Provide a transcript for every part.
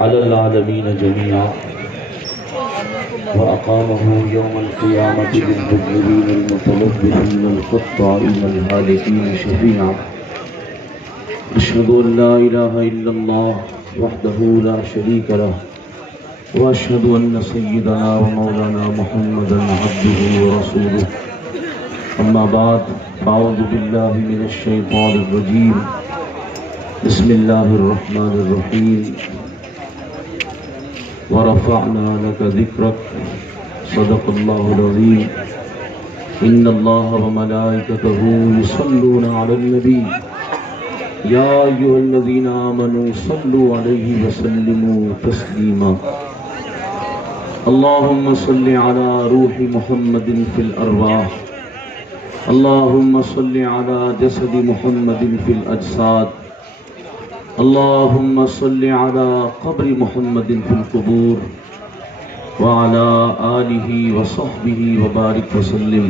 على العالمين جميعا وأقامه يوم القيامة للمذنبين المتلبسين الخطائين الهالكين شفيعا. أشهد أن لا إله إلا الله وحده لا شريك له وأشهد أن سيدنا ومولانا محمدا عبده ورسوله. أما بعد فأعوذ بالله من الشيطان الرجيم. بسم الله الرحمن الرحيم. ورفعنا لك ذكرك صدق الله العظيم. إن الله وملائكته يصلون على النبي يا أيها الذين آمنوا صلوا عليه وسلموا تسليما. اللهم صل على روح محمد في الأرواح. اللهم صل على جسد محمد في الأجساد. اللهم صل على قبر محمد في القبور وعلى آله وصحبه وبارك وسلم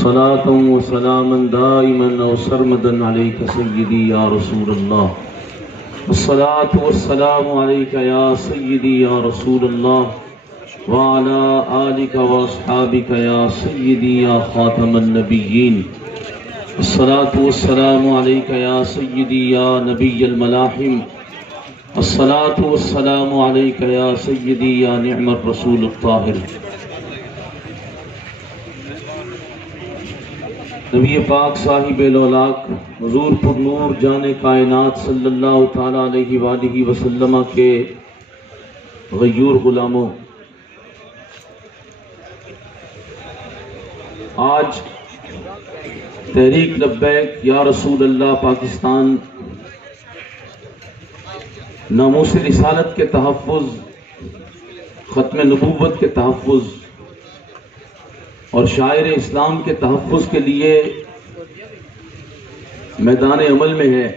صلاة وسلاما دائما وسرمدا عليك سيدي يا رسول الله. الصلاة والسلام عليك يا سيدي يا رسول الله وعلى آلك وأصحابك يا سيدي يا خاتم النبيين. الصلاة والسلام عليك يا سيدي يا نبي الملاحم. الصلاة والسلام عليك يا سيدي يا نعم الرسول الطاهر. نبی پاک صاحب لولاک حضور پر نور جان کائنات صلی اللہ تعالیٰ علیہ وآلہ وسلم کے غیور غلاموں، آج تحریک لبیک یا رسول اللہ پاکستان ناموس رسالت کے تحفظ، ختم نبوت کے تحفظ اور شاعر اسلام کے تحفظ کے لیے میدان عمل میں ہے۔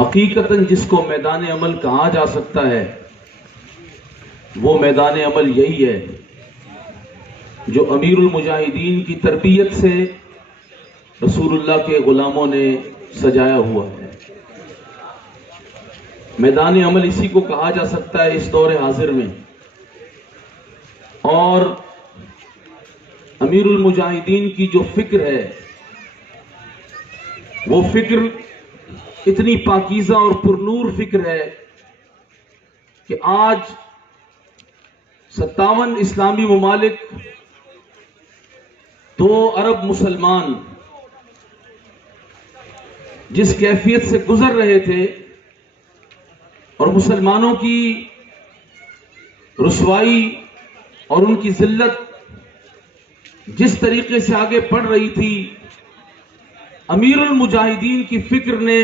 حقیقتاً جس کو میدان عمل کہا جا سکتا ہے وہ میدان عمل یہی ہے جو امیر المجاہدین کی تربیت سے رسول اللہ کے غلاموں نے سجایا ہوا ہے۔ میدان عمل اسی کو کہا جا سکتا ہے اس دور حاضر میں، اور امیر المجاہدین کی جو فکر ہے وہ فکر اتنی پاکیزہ اور پرنور فکر ہے کہ آج 57 اسلامی ممالک، 2 ارب مسلمان جس کیفیت سے گزر رہے تھے اور مسلمانوں کی رسوائی اور ان کی ذلت جس طریقے سے آگے بڑھ رہی تھی، امیر المجاہدین کی فکر نے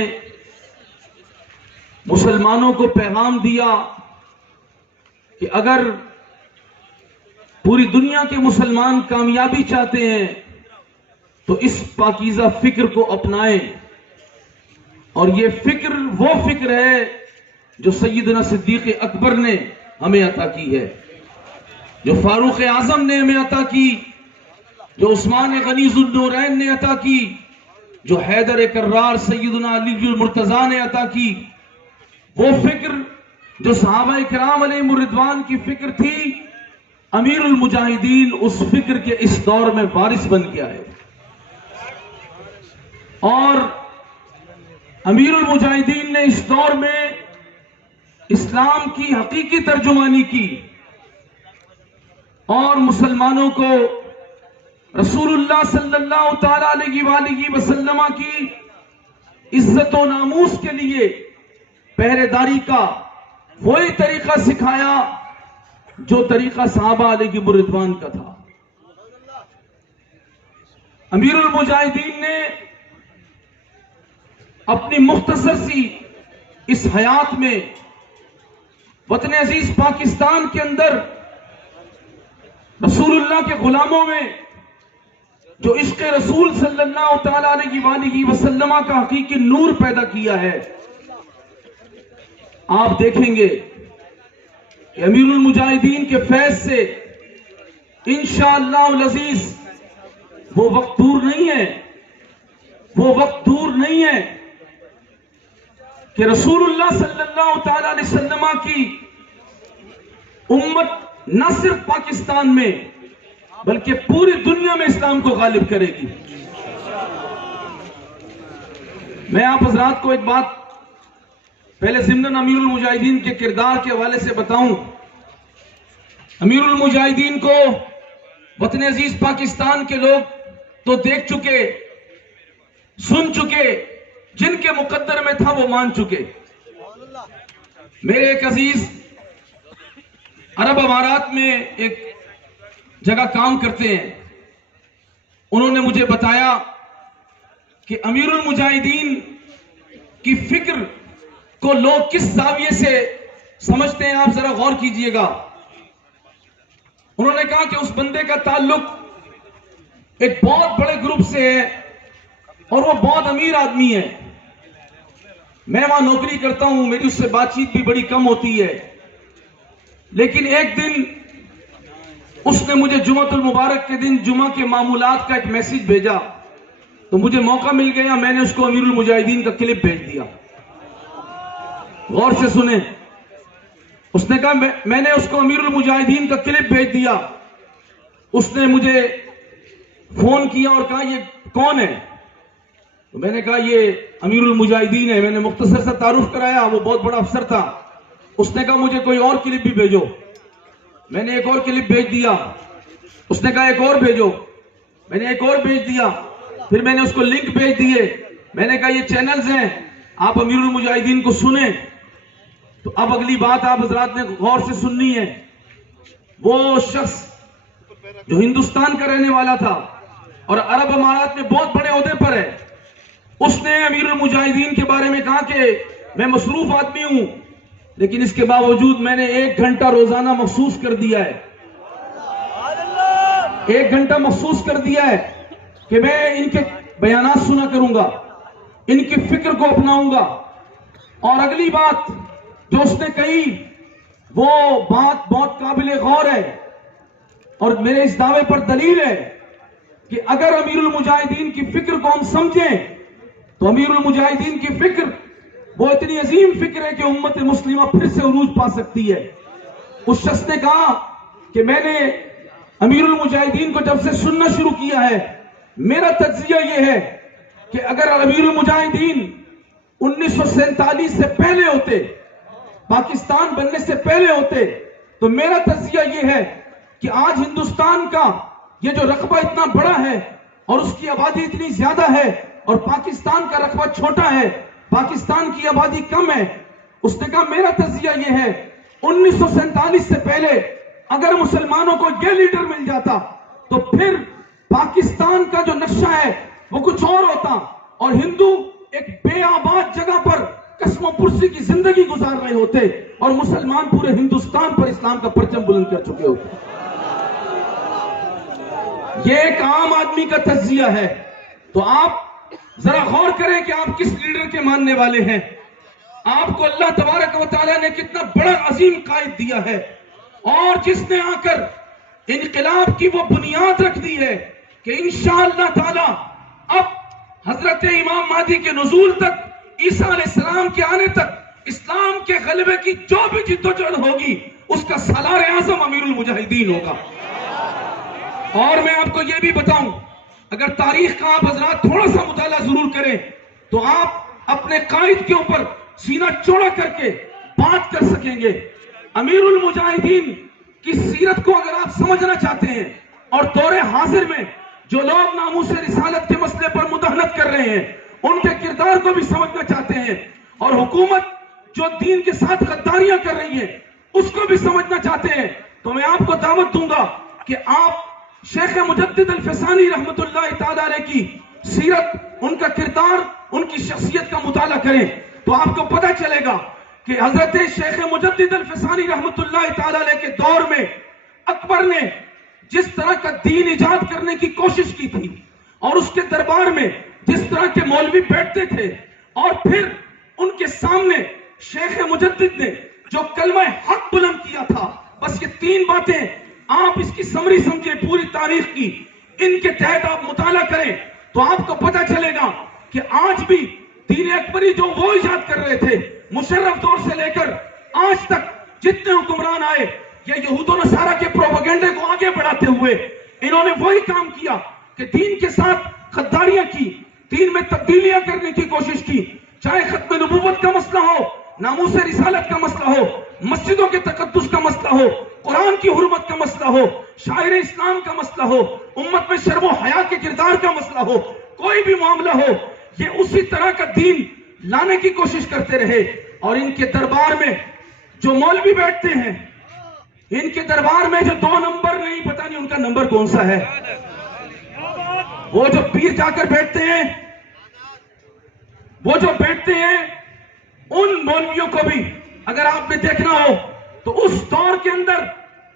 مسلمانوں کو پیغام دیا کہ اگر پوری دنیا کے مسلمان کامیابی چاہتے ہیں تو اس پاکیزہ فکر کو اپنائیں۔ اور یہ فکر وہ فکر ہے جو سیدنا صدیق اکبر نے ہمیں عطا کی ہے، جو فاروق اعظم نے ہمیں عطا کی، جو عثمان غنی ذو النورین نے عطا کی، جو حیدر کرار سیدنا علی المرتضیٰ نے عطا کی۔ وہ فکر جو صحابہ کرام علیہم الرضوان کی فکر تھی، امیر المجاہدین اس فکر کے اس دور میں وارث بن گیا ہے، اور امیر المجاہدین نے اس دور میں اسلام کی حقیقی ترجمانی کی اور مسلمانوں کو رسول اللہ صلی اللہ تعالیٰ علیہ وآلہ وسلم کی عزت و ناموس کے لیے پہرے داری کا وہی طریقہ سکھایا جو طریقہ صحابہ علیہ الرضوان کا تھا۔ امیر المجاہدین نے اپنی مختصر سی اس حیات میں وطن عزیز پاکستان کے اندر رسول اللہ کے غلاموں میں جو عشق رسول صلی اللہ تعالیٰ علیہ وآلہ وسلم کا حقیقی نور پیدا کیا ہے، آپ دیکھیں گے کہ امیر المجاہدین کے فیض سے انشاءاللہ العزیز وہ وقت دور نہیں ہے کہ رسول اللہ صلی اللہ تعالی علیہ وسلم کی امت نہ صرف پاکستان میں بلکہ پوری دنیا میں اسلام کو غالب کرے گی. میں آپ حضرات کو ایک بات پہلے ضمن امیر المجاہدین کے کردار کے حوالے سے بتاؤں. امیر المجاہدین کو وطن عزیز پاکستان کے لوگ تو دیکھ چکے، سن چکے، جن کے مقدر میں تھا وہ مان چکے. میرے ایک عزیز عرب امارات میں ایک جگہ کام کرتے ہیں، انہوں نے مجھے بتایا کہ امیر المجاہدین کی فکر کو لوگ کس زاویے سے سمجھتے ہیں، آپ ذرا غور کیجئے گا. انہوں نے کہا کہ اس بندے کا تعلق ایک بہت بڑے گروپ سے ہے اور وہ بہت امیر آدمی ہے. میں وہاں نوکری کرتا ہوں، میری اس سے بات چیت بھی بڑی کم ہوتی ہے، لیکن ایک دن اس نے مجھے جمعۃ المبارک کے دن جمعہ کے معمولات کا ایک میسج بھیجا، تو مجھے موقع مل گیا، میں نے اس کو امیر المجاہدین کا کلپ بھیج دیا. غور سے سنیں، اس نے کہا میں نے اس کو امیر المجاہدین کا کلپ بھیج دیا. اس نے مجھے فون کیا اور کہا یہ کون ہے؟ تو میں نے کہا یہ امیر المجاہدین ہے. میں نے مختصر سا تعارف کرایا، وہ بہت بڑا افسر تھا. اس نے کہا مجھے کوئی اور کلپ بھی بھیجو. میں نے ایک اور کلپ بھیج دیا. اس نے کہا ایک اور بھیجو. میں نے ایک اور بھیج دیا. پھر میں نے اس کو لنک بھیج دیے. میں نے کہا یہ چینلز ہیں، آپ امیر المجاہدین کو سنیں. تو اب اگلی بات آپ حضرات نے غور سے سننی ہے. وہ شخص جو ہندوستان کا رہنے والا تھا اور عرب امارات میں بہت بڑے عہدے پر ہے، اس نے امیر المجاہدین کے بارے میں کہا کہ میں مصروف آدمی ہوں، لیکن اس کے باوجود میں نے 1 گھنٹہ روزانہ مخصوص کر دیا ہے. 1 گھنٹہ مخصوص کر دیا ہے کہ میں ان کے بیانات سنا کروں گا، ان کی فکر کو اپناؤں گا. اور اگلی بات جو اس نے کہی وہ بات بہت قابل غور ہے اور میرے اس دعوے پر دلیل ہے کہ اگر امیر المجاہدین کی فکر کو ہم سمجھیں تو امیر المجاہدین کی فکر وہ اتنی عظیم فکر ہے کہ امت مسلمہ پھر سے عروج پا سکتی ہے. اس شخص نے کہا کہ میں نے امیر المجاہدین کو جب سے سننا شروع کیا ہے، میرا تجزیہ یہ ہے کہ اگر امیر المجاہدین 1947 سے پہلے ہوتے، پاکستان بننے سے پہلے ہوتے، تو میرا تجزیہ یہ ہے کہ آج ہندوستان کا یہ جو رقبہ اتنا بڑا ہے اور اس کی آبادی اتنی زیادہ ہے اور پاکستان کا رقبہ چھوٹا ہے، پاکستان کی آبادی کم ہے. اس نے کہا میرا تجزیہ یہ ہے 1947 سے پہلے اگر مسلمانوں کو یہ لیڈر مل جاتا تو پھر پاکستان کا جو نقشہ ہے وہ کچھ اور ہوتا اور ہندو ایک بے آباد جگہ پر قسم و پرسی کی زندگی گزار رہے ہوتے اور مسلمان پورے ہندوستان پر اسلام کا پرچم بلند کر چکے ہوتے. یہ ایک عام آدمی کا تجزیہ ہے. تو آپ ذرا غور کریں کہ آپ کس لیڈر کے ماننے والے ہیں. آپ کو اللہ تبارک و تعالیٰ نے کتنا بڑا عظیم قائد دیا ہے اور جس نے آ کر انقلاب کی وہ بنیاد رکھ دی ہے کہ انشاءاللہ تعالیٰ اب حضرت امام مہدی کے نزول تک، عیسیٰ علیہ السلام کے آنے تک اسلام کے غلبے کی جو بھی جدوجہد ہوگی اس کا سالار اعظم امیر المجاہدین ہوگا. اور میں آپ کو یہ بھی بتاؤں، اگر تاریخ کا آپ حضرات تھوڑا سا مطالعہ ضرور کریں تو آپ اپنے قائد کے اوپر سینہ چوڑا کر کے بات کر سکیں گے. امیر المجاہدین کی سیرت کو اگر آپ سمجھنا چاہتے ہیں اور دور حاضر میں جو لوگ ناموس رسالت کے مسئلے پر مداہنت کر رہے ہیں ان کے کردار کو بھی سمجھنا چاہتے ہیں اور حکومت جو دین کے ساتھ غداریاں کر رہی ہے اس کو بھی سمجھنا چاہتے ہیں، تو میں آپ کو دعوت دوں گا کہ آپ شیخ مجدد الفسانی رحمت اللہ تعالی علیہ کی سیرت، ان کا کردار، ان کی شخصیت کا مطالعہ کریں تو آپ کو پتہ چلے گا کہ حضرت شیخ مجدد الفسانی رحمت اللہ تعالی علیہ کے دور میں اکبر نے جس طرح کا دین ایجاد کرنے کی کوشش کی تھی اور اس کے دربار میں جس طرح کے مولوی بیٹھتے تھے اور پھر ان کے سامنے شیخ مجدد نے جو کلمہ حق بلند کیا تھا، بس یہ 3 باتیں آپ اس کی سمری سمجھیں پوری تاریخ کی، ان کے تحت آپ مطالعہ کریں تو آپ کو پتہ چلے گا کہ آج بھی دین اکبری جو وہ ایجاد کر رہے تھے، مشرف دور سے لے کر آج تک جتنے حکمران آئے، یہ یہود و نصارہ کے پروپیگنڈے کو آگے بڑھاتے ہوئے انہوں نے وہی کام کیا کہ دین کے ساتھ غداریاں کی، دین میں تبدیلیاں کرنے کی کوشش کی، چاہے ختم نبوت کا مسئلہ ہو، ناموس رسالت کا مسئلہ ہو، مسجدوں کے تقدس کا مسئلہ ہو، قرآن کی حرمت کا مسئلہ ہو، شاعر اسلام کا مسئلہ ہو، امت میں شرم و حیا کے کردار کا مسئلہ ہو، کوئی بھی معاملہ ہو، یہ اسی طرح کا دین لانے کی کوشش کرتے رہے۔ اور ان کے دربار میں جو مولوی بیٹھتے ہیں، ان کے دربار میں جو 2 نمبر نہیں، پتہ نہیں ان کا نمبر کون سا ہے، وہ جو پیر جا کر بیٹھتے ہیں، وہ جو بیٹھتے ہیں، ان مولویوں کو بھی اگر آپ نے دیکھنا ہو تو اس دور کے اندر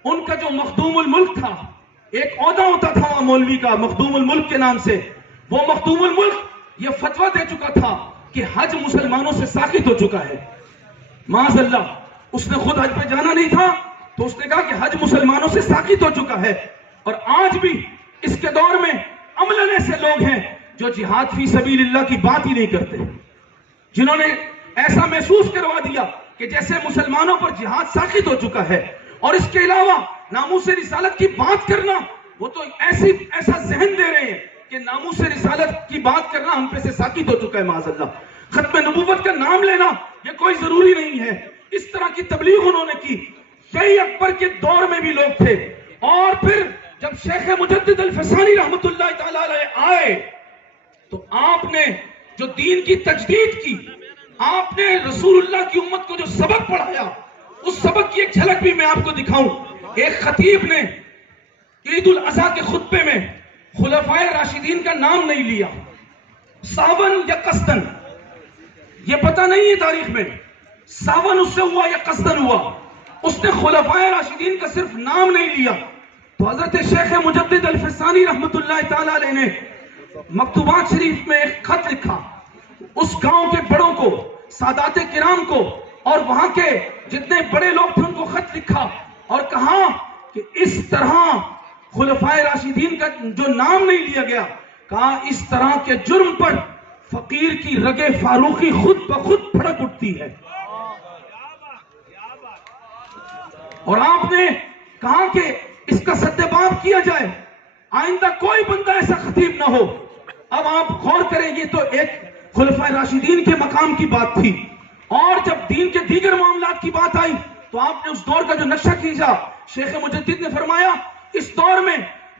ان کا جو مخدوم الملک تھا، ایک عہدہ ہوتا تھا وہاں مولوی کا مخدوم الملک کے نام سے، وہ مخدوم الملک یہ فتویٰ دے چکا تھا کہ حج مسلمانوں سے ساقط ہو چکا ہے۔ معاذ اللہ، اس نے خود حج پہ جانا نہیں تھا تو اس نے کہا کہ حج مسلمانوں سے ساقط ہو چکا ہے۔ اور آج بھی اس کے دور میں عملاً ایسے لوگ ہیں جو جہاد فی سبیل اللہ کی بات ہی نہیں کرتے، جنہوں نے ایسا محسوس کروا دیا کہ جیسے مسلمانوں پر جہاد ساقط ہو چکا ہے، اور اس کے علاوہ ناموس رسالت کی بات کرنا، وہ تو ایسا ذہن دے رہے ہیں کہ ناموس رسالت کی بات کرنا ہم پہ سے ساقط ہو چکا ہے۔ معاذ اللہ، ختم نبوت کا نام لینا یہ کوئی ضروری نہیں ہے۔ اس طرح کی تبلیغ انہوں نے کی۔ یہی اکبر کے دور میں بھی لوگ تھے، اور پھر جب شیخ مجدد الفسانی رحمت اللہ تعالی علیہ آئے تو آپ نے جو دین کی تجدید کی، آپ نے رسول اللہ کی امت کو جو سبق پڑھایا، اس سبق کی ایک جھلک بھی میں آپ کو دکھاؤں۔ ایک خطیب نے عید الاضحیٰ کے خطبے میں خلفائے راشدین کا نام نہیں لیا، ساون یا قصدن، یہ پتہ نہیں ہے تاریخ میں ساون اس سے ہوا یا قصدن ہوا، اس نے خلفائے راشدین کا صرف نام نہیں لیا۔ تو حضرت شیخ مجدد الفسانی رحمت اللہ تعالی علیہ نے مکتوبات شریف میں ایک خط لکھا، اس گاؤں کے بڑوں کو، سادات کرام کو، اور وہاں کے جتنے بڑے لوگ تھے ان کو خط لکھا اور کہا کہ اس طرح خلفائے راشدین کا جو نام نہیں لیا گیا، کہا اس طرح کے جرم پر فقیر کی رگ فاروقی خود بخود پھڑک اٹھتی ہے۔ اور آپ نے کہا کہ اس کا سدباب کیا جائے، آئندہ کوئی بندہ ایسا خطیب نہ ہو۔ اب آپ غور کریں، یہ تو ایک خلفائے راشدین کے مقام کی بات تھی، اور جب دین کے دیگر معاملات کی بات آئی تو آپ نے اس دور کا جو نقشہ کھینچا، شیخ مجدد نے فرمایا اس دور میں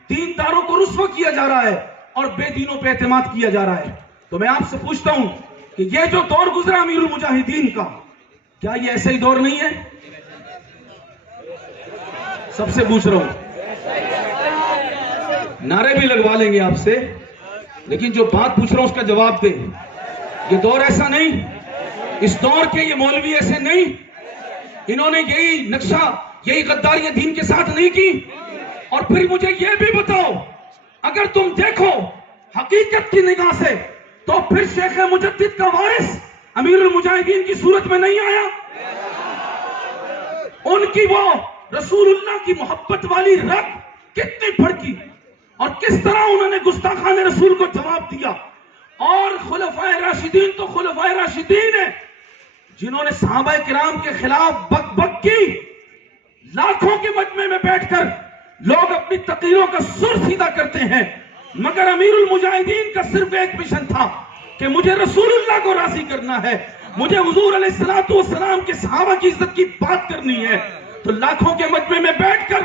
دینداروں کو رسوا کیا جا رہا ہے اور بے دینوں پہ اعتماد کیا جا رہا ہے۔ تو میں آپ سے پوچھتا ہوں کہ یہ جو دور گزرا امیر المجاہدین کا، کیا یہ ایسا ہی دور نہیں ہے؟ سب سے پوچھ رہا ہوں، نعرے بھی لگوا لیں گے آپ سے، لیکن جو بات پوچھ رہا ہوں اس کا جواب دیں۔ یہ دور ایسا نہیں، اس دور کے یہ مولوی ایسے نہیں، انہوں نے یہی نقشہ، یہی غداریاں دین کے ساتھ نہیں کی۔ اور پھر مجھے یہ بھی بتاؤ، اگر تم دیکھو حقیقت کی نگاہ سے، تو پھر شیخ مجدد کا وارث امیر المجاہدین کی صورت میں نہیں آیا؟ ان کی وہ رسول اللہ کی محبت والی رگ کتنی بھڑکی، اور کس طرح انہوں نے گستاخان رسول کو جواب دیا۔ اور خلفائے راشدین تو خلفائے راشدین ہیں جنہوں نے صحابہ کرام کے خلاف بک بک کی۔ لاکھوں کے مجمع میں بیٹھ کر لوگ اپنی تقریروں کا سر سیدھا کرتے ہیں، مگر امیر المجاہدین کا صرف ایک مشن تھا کہ مجھے رسول اللہ کو راضی کرنا ہے، مجھے حضور علیہ السلام کے صحابہ کی عزت کی بات کرنی ہے۔ تو لاکھوں کے مجمع میں بیٹھ کر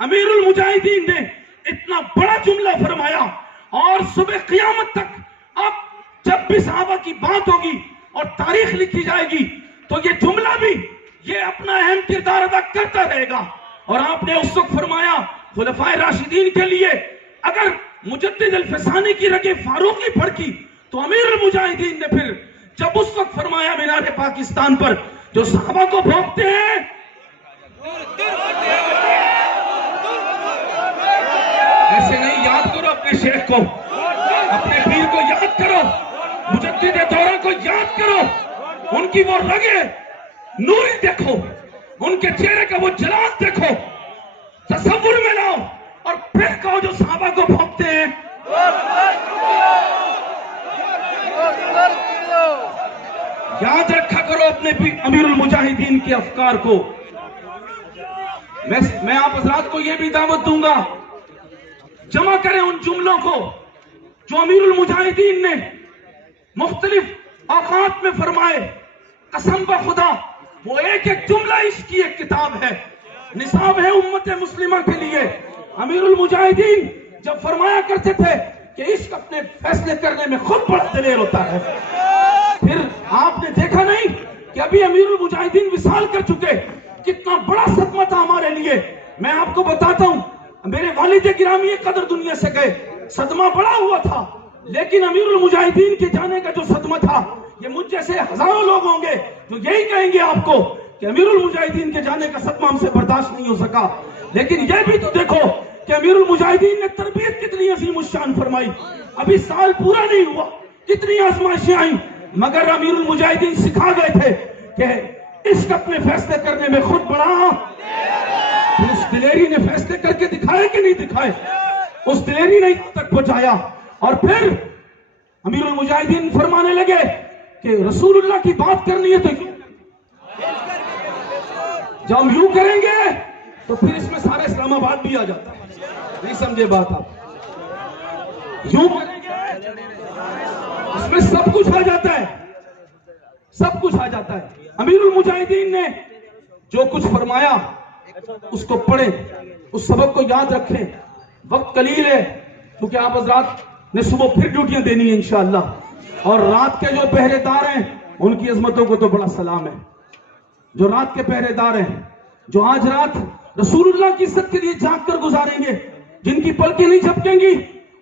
امیر المجاہدین نے اتنا بڑا جملہ فرمایا، اور صبح قیامت تک اب جب بھی صحابہ کی بات ہوگی اور تاریخ لکھی جائے گی تو یہ جملہ بھی یہ اپنا اہم کردار ادا کرتا رہے گا۔ اور آپ نے اس وقت فرمایا خلفائے راشدین کے لیے اگر مجدد الفسانی کی رگ فاروقی بھڑکی تو امیر المجاہدین نے پھر جب اس وقت فرمایا مینار پاکستان پر جو صحابہ کو بھونکتے ہیں، ایسے نہیں، یاد کرو اپنے شیخ کو، اپنے پیر کو یاد کرو، مجدد دورہ کو یاد کرو، ان کی وہ رگیں نوری دیکھو، ان کے چہرے کا وہ جلال دیکھو، تصور میں لاؤ، اور پھر کہو جو صحابہ کو بھونکتے ہیں۔ یاد رکھا کرو اپنے امیر المجاہدین کے افکار کو. میں آپ حضرات کو یہ بھی دعوت دوں گا، جمع کریں ان جملوں کو جو امیر المجاہدین نے مختلف اوقات میں فرمائے. قسم بخدا وہ ایک ایک جملہ اس کی ایک کتاب ہے، نصاب ہے امت مسلمہ کے لیے. امیر المجاہدین جب فرمایا کرتے تھے کہ عشق اپنے فیصلے کرنے میں خود بڑا دلیر ہوتا ہے. پھر آپ نے دیکھا نہیں کہ ابھی امیر المجاہدین وصال کر چکے، کتنا بڑا صدمہ تھا ہمارے لیے. میں آپ کو بتاتا ہوں، میرے والد گرامی قدر دنیا سے گئے، صدمہ بڑا ہوا تھا، لیکن امیر المجاہدین کے جانے کا جو صدمہ تھا، یہ مجھ جیسے ہزاروں لوگ ہوں گے جو یہی کہیں گے آپ کو کہ امیر المجاہدین کے جانے کا صدمہ ہم سے برداشت نہیں ہو سکا. لیکن یہ بھی تو دیکھو کہ امیر المجاہدین نے تربیت کتنی عظیم الشان فرمائی. ابھی سال پورا نہیں ہوا، کتنی آزمائشیں آئیں، مگر امیر المجاہدین سکھا گئے تھے کہ عشق اپنے فیصلے کرنے میں خود بڑا. پھر اس دلیری نے فیصلے کر کے دکھائے کہ نہیں دکھائے؟ اس دلیری نے یہاں تک پہنچایا. اور پھر امیر المجاہدین فرمانے لگے کہ رسول اللہ کی بات کرنی ہے تو جب ہم یوں کریں گے تو پھر اس میں سارا اسلام آباد بھی آ جاتا ہے. نہیں سمجھے بات آپ؟ یوں کریں گے اس میں سب کچھ آ جاتا ہے، سب کچھ آ جاتا ہے. امیر المجاہدین نے جو کچھ فرمایا اس کو پڑھیں، اس سبق کو یاد رکھیں. وقت قلیل ہے کیونکہ آپ حضرات نے صبح پھر ڈیوٹیاں دینی ہیں انشاءاللہ، اور رات کے جو پہرے دار ہیں ان کی عظمتوں کو تو بڑا سلام ہے. جو رات کے پہرے دار ہیں، جو آج رات رسول اللہ کی عزت کے لیے جاگ کر گزاریں گے، جن کی پلکیں نہیں جھپکیں گی،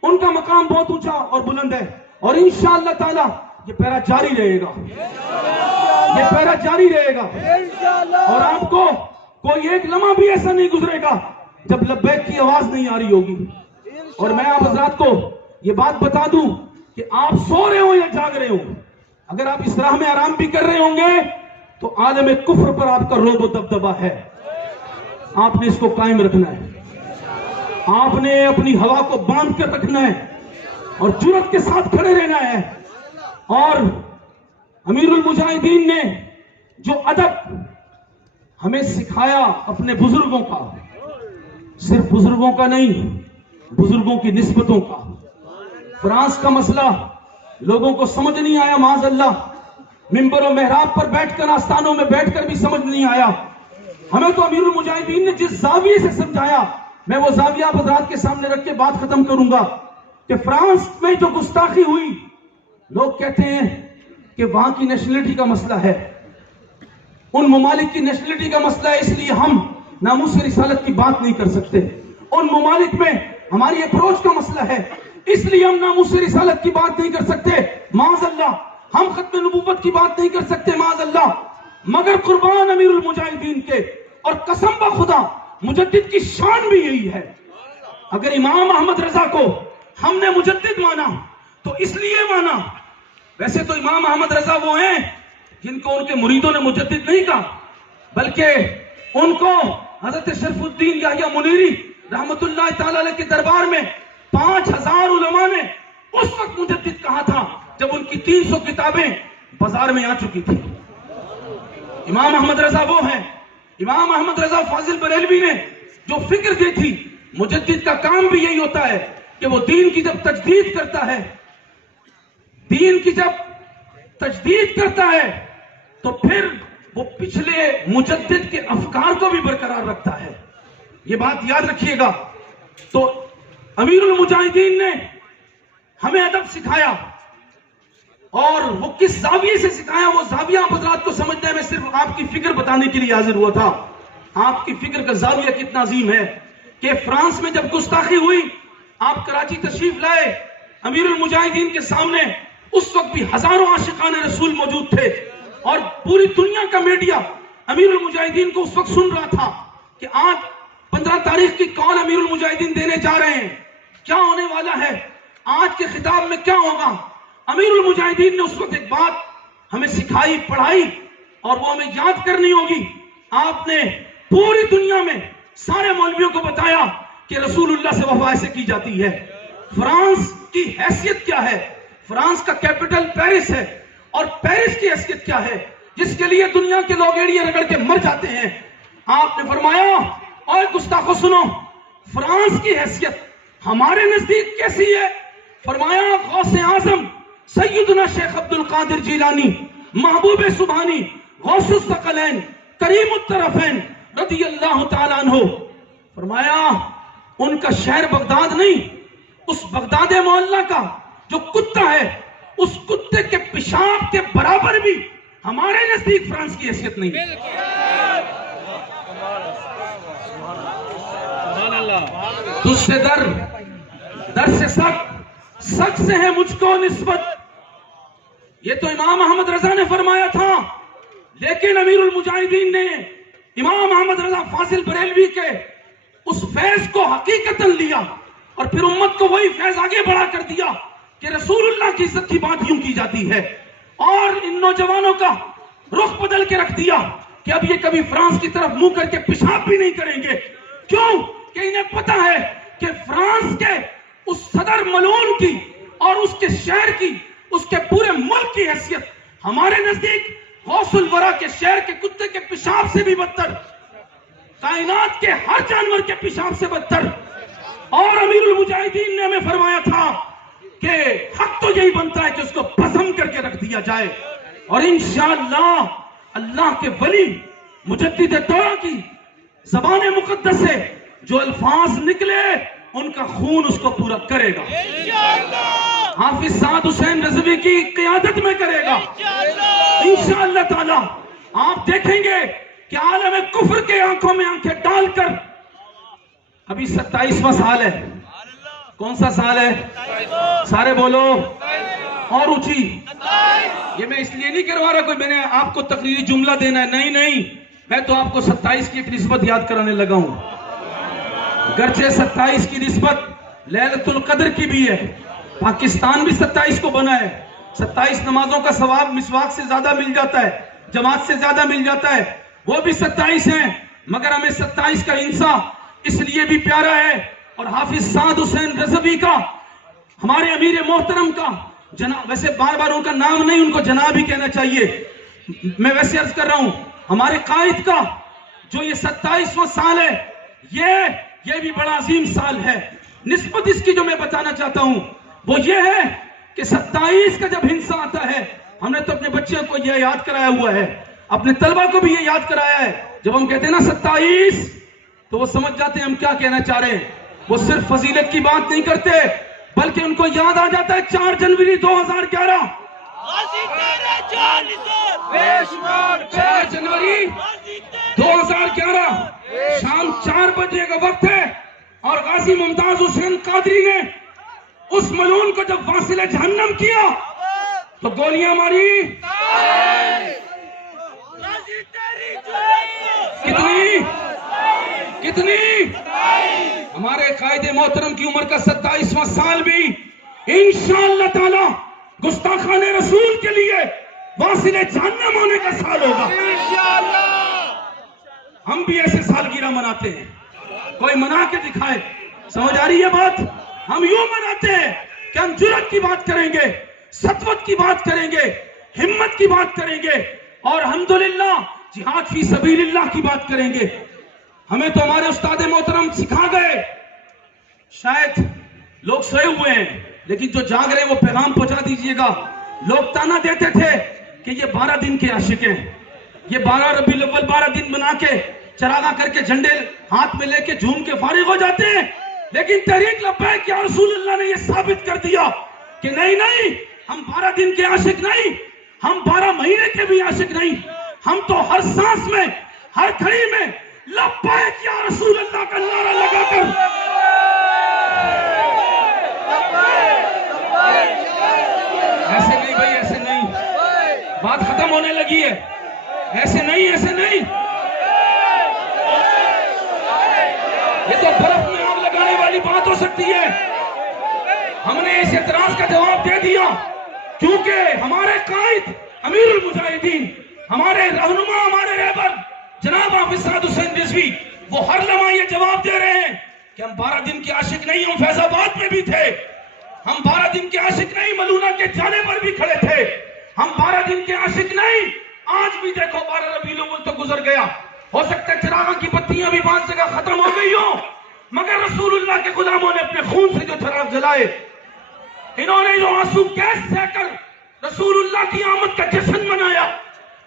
ان کا مقام بہت اونچا اور بلند ہے. اور انشاءاللہ تعالی یہ پہرا جاری رہے گا، یہ پہرا جاری رہے گا. اور آپ کو کوئی ایک لمحہ بھی ایسا نہیں گزرے گا جب لبیک کی آواز نہیں آ رہی ہوگی. اور میں آپ حضرات کو یہ بات بتا دوں کہ آپ سو رہے ہوں یا جاگ رہے ہوں، اگر آپ اس راہ میں آرام بھی کر رہے ہوں گے تو عالم کفر پر آپ کا رعب و دبدبہ ہے. آپ نے اس کو قائم رکھنا ہے، آپ نے اپنی ہوا کو باندھ کر رکھنا ہے اور جرأت کے ساتھ کھڑے رہنا ہے. اور امیر المجاہدین نے جو ادب ہمیں سکھایا اپنے بزرگوں کا، صرف بزرگوں کا نہیں، بزرگوں کی نسبتوں کا. فرانس کا مسئلہ لوگوں کو سمجھ نہیں آیا، معاذ اللہ، منبر و محراب پر بیٹھ کر، آستانوں میں بیٹھ کر بھی سمجھ نہیں آیا. ہمیں تو امیر المجاہدین نے جس زاویے سے سمجھایا، میں وہ زاویہ آپ حضرات کے سامنے رکھ کے بات ختم کروں گا کہ فرانس میں جو گستاخی ہوئی، لوگ کہتے ہیں کہ وہاں کی نیشنلٹی کا مسئلہ ہے، ان ممالک کی نیشنلٹی کا مسئلہ ہے، اس لیے ہم ناموس رسالت کی بات نہیں کر سکتے. ان ممالک میں ہماری اپروچ کا مسئلہ ہے، اس لیے ہم ناموس رسالت کی بات نہیں کر سکتے. معاذ اللہ، ہم ختم نبوت کی بات نہیں کر سکتے، معاذ اللہ. مگر قربان امیر المجاہدین کے، اور قسم بخدا مجدد کی شان بھی یہی ہے. اگر امام احمد رضا کو ہم نے مجدد مانا تو اس لیے مانا، ویسے تو امام احمد رضا وہ ہیں جن کو ان کے مریدوں نے مجدد نہیں کہا، بلکہ ان کو حضرت شرف الدین یحییٰ منیری رحمت اللہ تعالی علیہ کے دربار میں 5000 علماء نے اس وقت مجدد کہا تھا جب ان کی 300 کتابیں بازار میں آ چکی تھی. امام احمد رضا وہ ہیں. امام احمد رضا فاضل بریلوی نے جو فکر دی تھی، مجدد کا کام بھی یہی ہوتا ہے کہ وہ دین کی جب تجدید کرتا ہے، دین کی جب تجدید کرتا ہے تو پھر وہ پچھلے مجدد کے افکار کو بھی برقرار رکھتا ہے. یہ بات یاد رکھیے گا. تو امیر المجاہدین نے ہمیں ادب سکھایا، اور وہ کس زاویے سے سکھایا، وہ زاویہ آپ حضرات کو سمجھنا ہے. میں صرف آپ کی فکر بتانے کے لیے حاضر ہوا تھا. آپ کی فکر کا زاویہ کتنا عظیم ہے کہ فرانس میں جب گستاخی ہوئی، آپ کراچی تشریف لائے، امیر المجاہدین کے سامنے اس وقت بھی ہزاروں عاشقان رسول موجود تھے، اور پوری دنیا کا میڈیا امیر المجاہدین کو اس وقت سن رہا تھا کہ آج 15 تاریخ کی کال امیر المجاہدین دینے جا رہے ہیں، کیا ہونے والا ہے، آج کے خطاب میں کیا ہوگا. امیر المجاہدین نے اس وقت ایک بات ہمیں سکھائی، پڑھائی، اور وہ ہمیں یاد کرنی ہوگی. آپ نے پوری دنیا میں سارے مولویوں کو بتایا کہ رسول اللہ سے وفا ایسے کی جاتی ہے. فرانس کی حیثیت کیا ہے؟ فرانس کا کیپٹل پیرس ہے، اور پیرس کی حیثیت کیا ہے جس کے لیے دنیا کے لوگ ایڑیاں رگڑ کے مر جاتے ہیں. آپ نے فرمایا اور گستاخو سنو, فرانس کی حیثیت ہمارے نزدیک کیسی ہے؟ فرمایا غوث اعظم سیدنا شیخ عبد القادر جیلانی, محبوب سبحانی, غوث الثقلین, کریم الطرفین رضی اللہ تعالیٰ عنہ. فرمایا ان کا شہر بغداد نہیں, اس بغداد معلیٰ کا جو کتا ہے اس کتے کے پیشاب کے برابر بھی ہمارے نزدیک فرانس کی حیثیت نہیں. تجھ سے در سے سخت سے ہے مجھ کو نسبت. یہ تو امام احمد رضا نے فرمایا تھا, لیکن امیر المجاہدین نے امام احمد رضا فاضل بریلوی کے اس فیض کو حقیقتاً لیا اور پھر امت کو وہی فیض آگے بڑھا کر دیا کہ رسول اللہ کی عزت کی بات یوں کی جاتی ہے, اور ان نوجوانوں کا رخ بدل کے رکھ دیا کہ اب یہ کبھی فرانس کی طرف منہ کر کے پیشاب بھی نہیں کریں گے. کیوں کہ انہیں پتا ہے کہ فرانس کے اس صدر ملعون کی اور اس کے شہر کی, اس کے پورے ملک کی حیثیت ہمارے نزدیک غوث الورا کے شہر کے کتے کے پیشاب سے بھی بدتر, کائنات کے ہر جانور کے پیشاب سے بدتر. اور امیر المجاہدین نے ہمیں فرمایا تھا کہ حق تو یہی بنتا ہے کہ اس کو بزم کر کے رکھ دیا جائے, اور انشاءاللہ اللہ کے ولی مجدد دورہ کی زبان مقدس سے جو الفاظ نکلے ان کا خون اس کو پورا کرے گا. حافظ سعد حسین رضوی کی قیادت میں کرے گا انشاءاللہ تعالی. آپ دیکھیں گے کہ عالم کفر کے آنکھوں میں آنکھیں ڈال کر, ابھی 27واں سال ہے. کون سا سال ہے؟ سارے بولو اور اونچی. یہ میں اس لیے نہیں کروا رہا کوئی میں نے آپ کو تقریری جملہ دینا ہے, نہیں, میں تو آپ کو 27 کی ایک نسبت یاد کرانے لگا ہوں. گرچہ 27 کی نسبت لیلۃ القدر کی بھی ہے, پاکستان بھی 27 کو بنا ہے. 27 نمازوں کا ثواب مسواک سے زیادہ مل جاتا ہے, جماعت سے زیادہ مل جاتا ہے, وہ بھی 27 ہیں, مگر ہمیں 27 کا ہنسا اس لیے بھی پیارا ہے. اور حافظ سعد حسین رضوی کا, ہمارے امیر محترم کا جناب, ویسے بار بار ان کا نام نہیں, ان کو جناب ہی کہنا چاہیے, میں ویسے عرض کر رہا ہوں, ہمارے قائد کا جو یہ 27واں سال ہے, یہ بھی بڑا عظیم سال ہے. نسبت اس کی جو میں بتانا چاہتا ہوں وہ یہ ہے کہ 27 کا جب ہنسا آتا ہے, ہم نے تو اپنے بچوں کو یہ یاد کرایا ہوا ہے, اپنے طلبہ کو بھی یہ یاد کرایا ہے. جب ہم کہتے ہیں نا 27 تو وہ سمجھ جاتے ہیں ہم کیا کہنا چاہ رہے ہیں. وہ صرف فضیلت کی بات نہیں کرتے بلکہ ان کو یاد آ جاتا ہے 4 جنوری 2011. 4 جنوری 2011 شام 4 بجے کا وقت ہے, اور غازی ممتاز حسین قادری نے اس ملعون کو جب واصل جہنم کیا تو گولیاں ماری. کتنی ہمارے قائد محترم کی عمر کا 27واں سال بھی انشاءاللہ تعالی گستاخان رسول کے لیے واصل جہنم ہونے کا سال ہوگا. ہم بھی ایسے سالگرہ مناتے ہیں, کوئی منا کے دکھائے, سمجھ آ رہی ہے بات؟ ہم یوں مناتے ہیں کہ ہم جرأت کی بات کریں گے, سطوت کی بات کریں گے, ہمت کی بات کریں گے, اور الحمدللہ جہاد فی سبیل اللہ کی بات کریں گے. ہمیں تو ہمارے استاد محترم سکھا گئے, شاید لوگ سوئے ہوئے ہیں لیکن جو جاگ رہے ہیں وہ پیغام پہنچا دیجئے گا. لوگ تانا دیتے تھے کہ یہ 12 دن کے عاشق ہیں, یہ 12 ربیع الاول 12 دن بنا کے چراغاں کر کے جھنڈے ہاتھ میں لے کے جھوم کے فارغ ہو جاتے ہیں, لیکن تحریک لبیک یا رسول اللہ نے یہ ثابت کر دیا کہ نہیں, ہم 12 دن کے عاشق نہیں, ہم 12 مہینے کے بھی عاشق نہیں, ہم تو ہر سانس میں, ہر کھڑی میں لبیک یا رسول اللہ کا نعرہ لگا کر ایسے نہیں بھائی, ایسے نہیں, بات ختم ہونے لگی ہے, ایسے نہیں, یہ تو برف میں آگ لگانے والی بات ہو سکتی ہے. ہم نے اس اعتراض کا جواب دے دیا کیونکہ ہمارے قائد امیر المجاہدین, ہمارے رہنما, ہمارے رہبر جناب حافظ سعد حسین رضوی, وہ ہر لمحہ یہ جواب دے رہے ہیں کہ ہم 12 دن کے عاشق نہیں, ہم فیض آباد میں بھی تھے, ہم 12 دن کے عاشق نہیں, ملونہ کے جانے پر بھی کھڑے تھے, ہم 12 دن کے عاشق نہیں. آج بھی دیکھو 12 ربیع الاول تو گزر گیا. ہو سکتا ہے چراغاں کی بتیاں بھی بعض جگہ ختم ہو گئی ہوں، مگر رسول اللہ کے غلاموں نے اپنے خون سے جو چراغ جلائے، انہوں نے جو آنسو گیس سہ کر رسول اللہ کی آمد کا جشن منایا،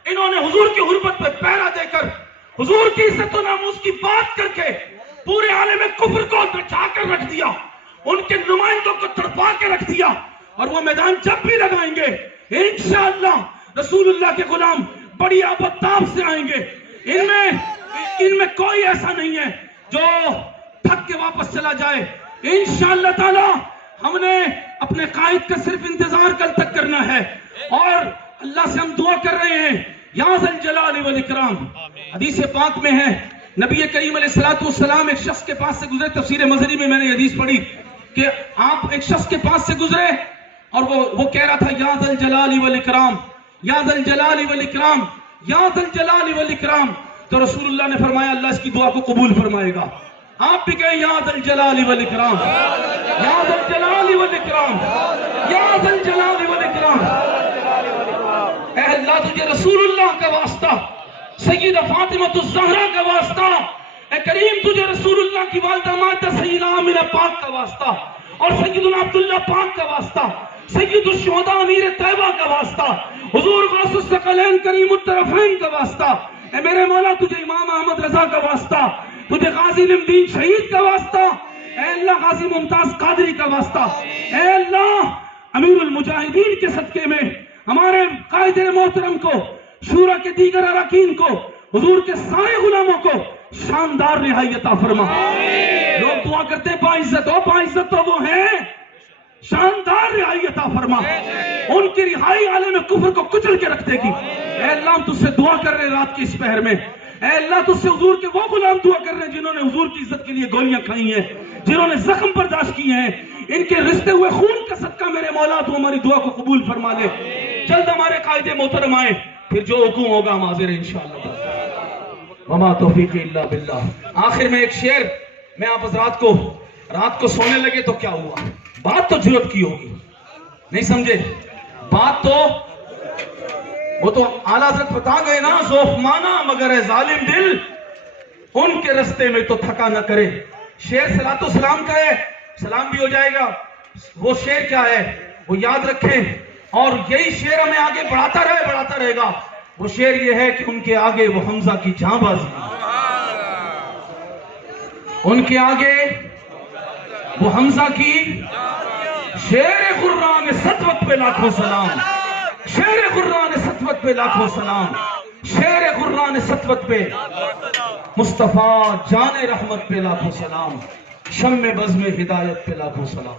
انہوں نے حضور کی حرمت پہ پہرا دے کر، حضور کی عزت و ناموس کی بات کر کے پورے عالم کفر کو بچا کر رکھ دیا، ان کے نمائندوں کو تڑپا کے رکھ دیا. اور وہ میدان جب بھی لگائیں گے انشاءاللہ رسول اللہ کے غلام بڑی آبتاب سے آئیں گے. ان میں کوئی ایسا نہیں ہے جو تھک کے واپس چلا جائے. انشاءاللہ تعالی ہم نے اپنے قائد کا صرف انتظار کل تک کرنا ہے، اور اللہ سے ہم دعا کر رہے ہیں یا ذا الجلال والاکرام. حدیث پاک میں ہے نبی کریم علیہ السلام ایک شخص کے پاس سے گزرے. تفسیر مظہری میں نے حدیث پڑھی کہ آپ ایک شخص کے پاس سے گزرے اور وہ کہہ رہا تھا یا ذا الجلال والاکرام، یا ذا الجلال والاکرام، یا ذا الجلال والاکرام. تو رسول اللہ نے فرمایا اللہ اس کی دعا کو قبول فرمائے گا. آپ بھی کہیں یا ذا الجلال والاکرام، یا ذا الجلال والاکرام، یا ذا الجلال والاکرام. اے اللہ تجھے رسول اللہ کا واسطہ، سیدہ فاطمہ الزہرا کا واسطہ، اے کریم تجھے رسول اللہ کی والدہ ماجدہ سیدہ آمنہ پاک کا واسطہ، اور سیدنا عبداللہ پاک کا واسطہ، سید الشہداء امیر طیبہ کا واسطہ، حضور غوث الثقلین کریم الطرفین کا واسطہ، اے میرے مولا تجھے امام احمد رضا کا واسطہ، تجھے غازی نمدین شہید کا واسطہ، اے اللہ غازی ممتاز قادری کا واسطہ، اے اللہ امیر المجاہدین کے صدقے میں ہمارے قائد محترم کو، شورا کے دیگر اراکین کو، حضور کے سارے غلاموں کو شاندار رہائی عطا فرما. لوگ دعا کرتے ہیں باعزت ہو، باعزت تو وہ ہیں، شاندار رہائی عطا فرما. ان کی رہائی عالم کفر کو کچل کے رکھ دے گی. اے اللہ ہم تجھ سے دعا کر رہے ہیں رات کے اس پہر میں. اے اللہ تجھ سے حضور کے وہ غلام دعا کر رہے ہیں جنہوں نے حضور کی عزت کے لیے گولیاں کھائی ہیں، جنہوں نے زخم برداشت کیے ہیں. ان کے رشتے ہوئے خون کا صدقہ میرے مولا تو ہماری دعا کو قبول فرما لے. جلد ہمارے قائد محترم آئے، پھر جو حکم ہوگا ہم حاضر ہیں انشاءاللہ. وما توفیق الا باللہ. آخر میں ایک شعر میں آپ حضرات کو، رات کو سونے لگے تو کیا ہوا؟ بات تو جرت کی ہوگی، نہیں سمجھے؟ بات تو وہ تو اعلیٰ حضرت بتا گئے نا، ذوف مانا مگر ہے ظالم دل، ان کے رستے میں تو تھکا نہ کرے. شعر صلاۃ و سلام کا ہے، سلام بھی ہو جائے گا. وہ شعر کیا ہے وہ یاد رکھیں، اور یہی شعر ہمیں آگے بڑھاتا رہے گا. وہ شعر یہ ہے کہ ان کے آگے وہ حمزہ کی جاں بازی، ان کے آگے وہ حمزہ کی شیر قرآن سطوت پہ لاکھوں سلام، شیر قرآن سطوت پہ لاکھوں سلام، شیر قرآن سطوت پہ مصطفیٰ جان رحمت پہ لاکھوں سلام، شم بزم ہدایت پہ لاکھوں سلام.